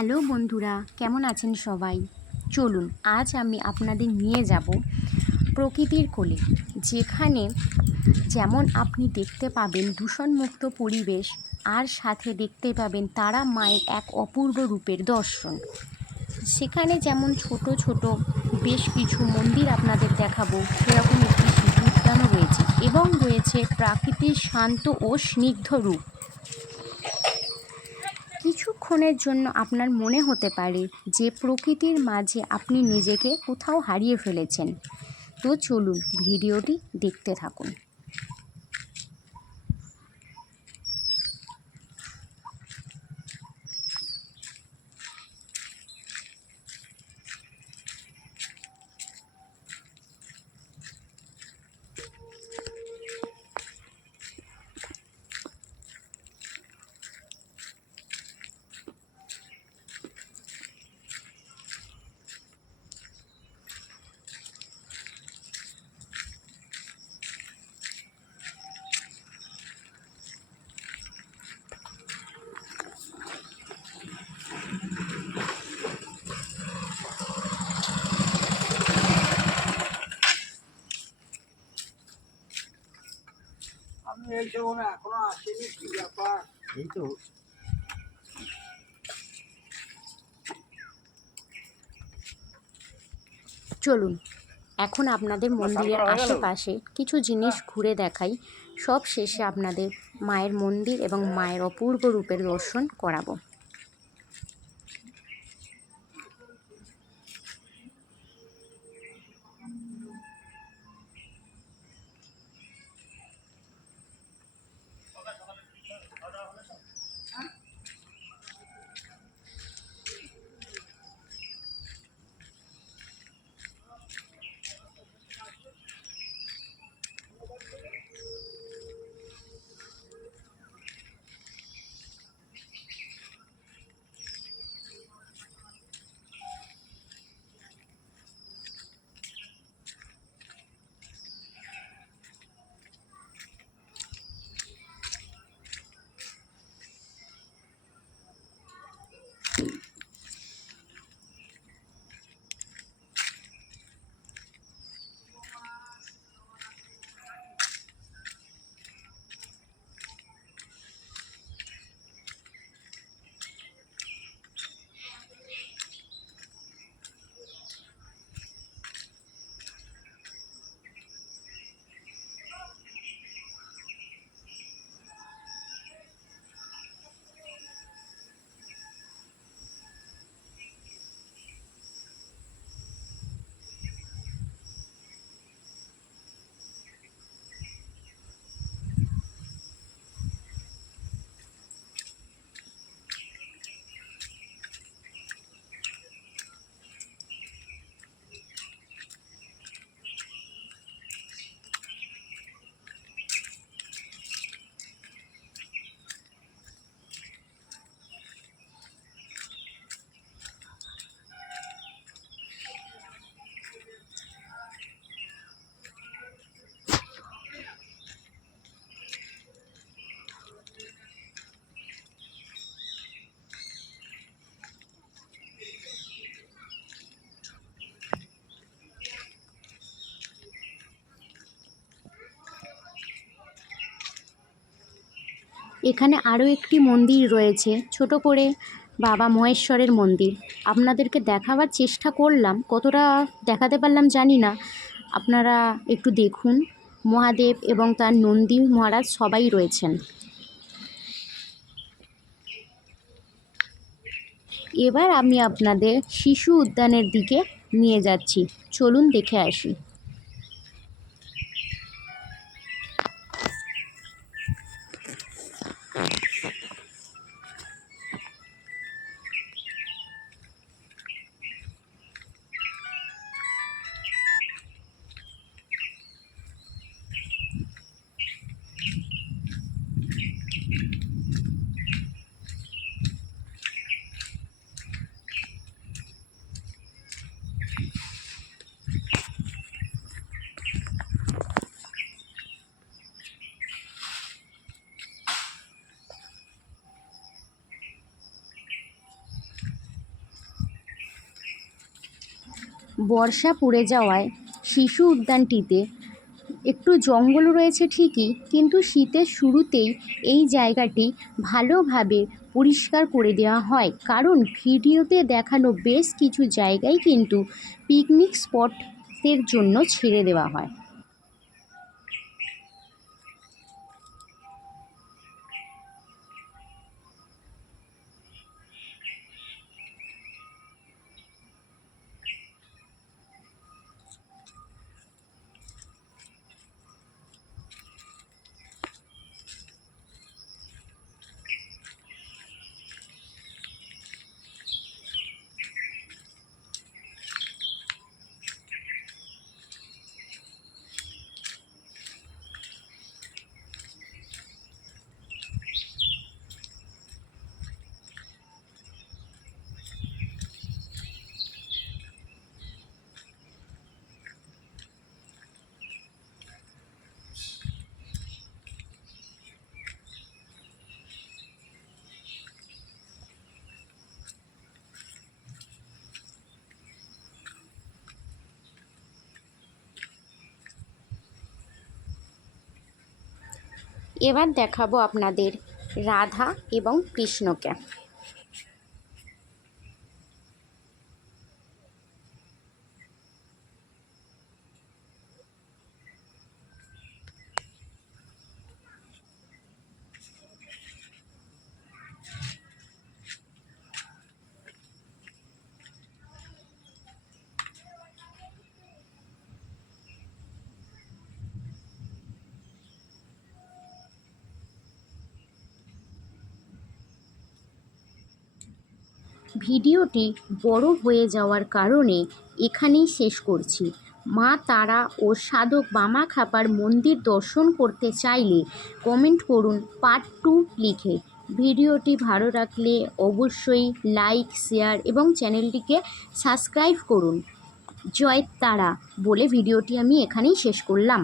Hello বন্ধুরা, কেমন আছেন সবাই? চলুন, আজ আমি আপনাদের নিয়ে যাব প্রকৃতির কোলে, যেখানে যেমন আপনি দেখতে পাবেন দূষণমুক্ত পরিবেশ আর সাথে দেখতে পাবেন তারা মায়ের এক অপূর্ব রূপের দর্শন। সেখানে যেমন ছোট ছোট বেশ কিছু মন্দির আপনাদের দেখাবো, সেরকম একটি শিশু উদ্যানও রয়েছে এবং রয়েছে প্রাকৃতিক শান্ত ও স্নিগ্ধ রূপ। কিছুক্ষণের জন্য আপনার মনে হতে পারে যে প্রকৃতির মাঝে আপনি নিজেকে কোথাও হারিয়ে ফেলেছেন। তো চলুন ভিডিওটি দেখতে থাকুন আমি এই তো চলুন এখন আপনাদের মন্দিরের আশেপাশে কিছু জিনিস ঘুরে দেখাই। সব শেষে আপনাদের মায়ের মন্দির এবং মায়ের অপূর্ব রূপের দর্শন করাবো। এখানে আরও একটি মন্দির রয়েছে, ছোট করে বাবা মহেশ্বরের মন্দির। আপনাদেরকে দেখাবার চেষ্টা করলাম, কতটা দেখাতে পারলাম জানি না। আপনারা একটু দেখুন, মহাদেব এবং তার নন্দী মহারাজ সবাই রয়েছেন। এবার আমি আপনাদের শিশু উদ্যানের দিকে নিয়ে যাচ্ছি। চলুন দেখে আসি। বর্ষা পড়ে যাওয়ায় শিশু উদ্যানটিতে একটু জঙ্গল রয়েছে ঠিকই, কিন্তু শীতের শুরুতেই এই জায়গাটি ভালোভাবে পরিষ্কার করে দেওয়া হয়। কারণ ভিডিওতে দেখানো বেশ কিছু জায়গায় কিন্তু পিকনিক স্পটের জন্য ছেড়ে দেওয়া হয়। এবার দেখাবো আপনাদের রাধা এবং কৃষ্ণকে। ভিডিওটি বড় হয়ে যাওয়ার কারণে এখানেই শেষ করছি। মা তারা ও সাধক বামা খাপার মন্দির দর্শন করতে চাইলে কমেন্ট করুন পার্ট টু লিখে। ভিডিওটি ভালো রাখলে অবশ্যই লাইক, শেয়ার এবং চ্যানেলটিকে সাবস্ক্রাইব করুন। জয় তারা বলে ভিডিওটি আমি এখানেই শেষ করলাম।